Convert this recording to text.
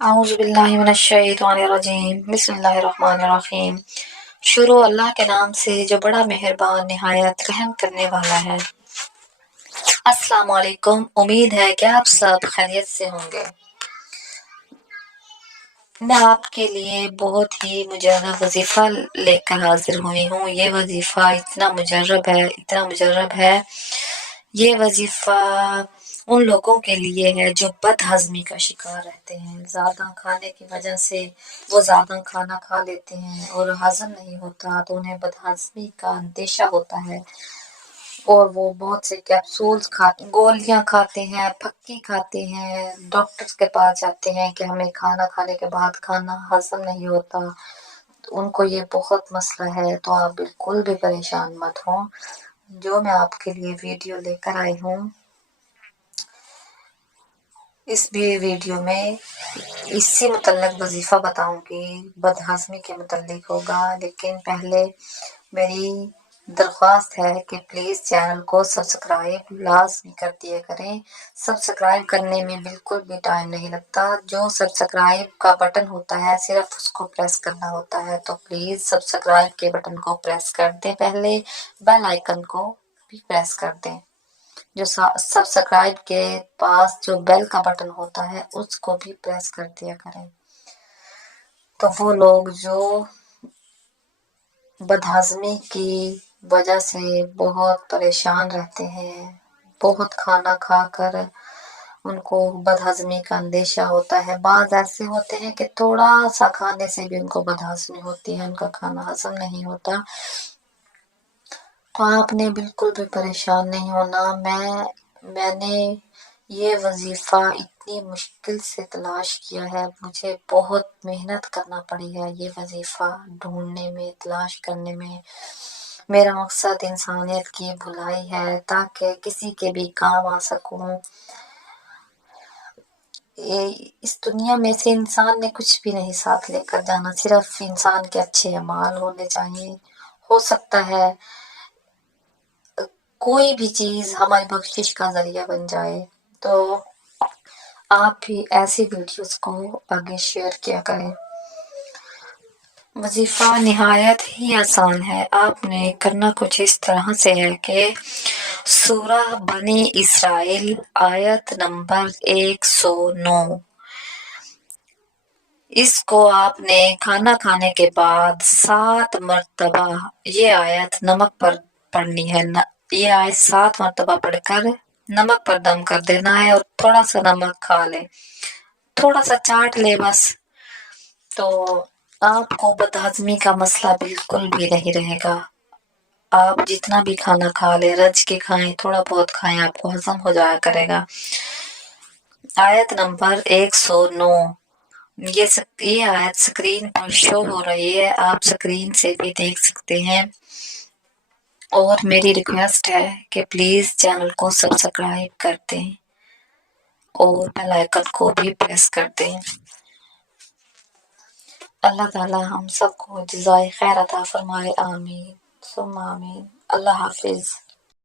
अऊज़ु बिल्लाहि मिनश्शैतानिर्रजीम बिस्मिल्लाहिर्रहमानिर्रहीम। शुरू अल्लाह के नाम से जो बड़ा मेहरबान निहायत रहम करने वाला है। अस्सलाम वालेकुम। उम्मीद है कि आप सब खैरियत से होंगे। मैं आपके लिए बहुत ही मुजर्रब वजीफा लेकर हाजिर हुई हूँ। ये वजीफा इतना मुजर्रब है। ये वजीफा उन लोगों के लिए है जो बदहजमी का शिकार रहते हैं। ज़्यादा खाने की वजह से वो ज़्यादा खाना खा लेते हैं और हजम नहीं होता, तो उन्हें बदहजमी का अंदेशा होता है और वो बहुत से कैप्सूल्स गोलियां खाते हैं, फक्की खाते हैं, डॉक्टर्स के पास जाते हैं कि हमें खाना खाने के बाद खाना हजम नहीं होता। उनको ये बहुत मसला है, तो आप बिल्कुल भी परेशान मत हो। जो मैं आपके लिए वीडियो लेकर आई हूँ, इस भी वीडियो में इसी मुतल्लिक़ वजीफ़ा बताऊंगी, बदहज़मी के मुतल्लिक़ होगा। लेकिन पहले मेरी दरख्वास्त है कि प्लीज़ चैनल को सब्सक्राइब लाज़मी कर दिया करें। सब्सक्राइब करने में बिल्कुल भी टाइम नहीं लगता। जो सब्सक्राइब का बटन होता है सिर्फ उसको प्रेस करना होता है, तो प्लीज़ सब्सक्राइब के बटन को प्रेस कर दें। पहले बेल आइकन को भी प्रेस कर दें। जो सब्सक्राइब के पास जो बेल का बटन होता है उसको भी प्रेस कर दिया करें। तो वो लोग जो बदहज़मी की वजह से बहुत परेशान रहते हैं, बहुत खाना खाकर उनको बदहज़मी का अंदेशा होता है। बाज़ ऐसे होते हैं कि थोड़ा सा खाने से भी उनको बदहज़मी होती है, उनका खाना हज़म नहीं होता। तो आपने बिल्कुल भी परेशान नहीं होना। मैंने ये वजीफ़ा इतनी मुश्किल से तलाश किया है, मुझे बहुत मेहनत करना पड़ी है ये वजीफ़ा ढूंढने में, तलाश करने में। मेरा मकसद इंसानियत की भलाई है ताकि किसी के भी काम आ सकूं। इस दुनिया में से इंसान ने कुछ भी नहीं साथ लेकर जाना, सिर्फ इंसान के अच्छे अमाल होने चाहिए। हो सकता है कोई भी चीज हमारी बख्शिश का जरिया बन जाए। तो आप भी ऐसी वीडियोस को आगे शेयर किया करें। वजीफा निहायत ही आसान है। आपने करना कुछ इस तरह से है कि सूरह बनी इसराइल आयत नंबर 109, इसको आपने खाना खाने के बाद 7 मरतबा ये आयत नमक पर पढ़नी है। ये आयत 7 मरतबा पढ़कर नमक पर दम कर देना है और थोड़ा सा नमक खा ले, थोड़ा सा चाट ले बस। तो आपको बदहजमी का मसला बिल्कुल भी नहीं रहेगा। आप जितना भी खाना खा ले, रज के खाएं, थोड़ा बहुत खाएं, आपको हजम हो जाया करेगा। आयत नंबर 109, ये आयत स्क्रीन पर शो हो रही है, आप स्क्रीन से भी देख सकते हैं। और मेरी रिक्वेस्ट है कि प्लीज चैनल को सब्सक्राइब कर दें और बेल आइकन को भी प्रेस कर दें। अल्लाह ताला हम सबको जज़ाए खैर अता फरमाए। आमीन सुम्मा आमीन। अल्लाह हाफिज।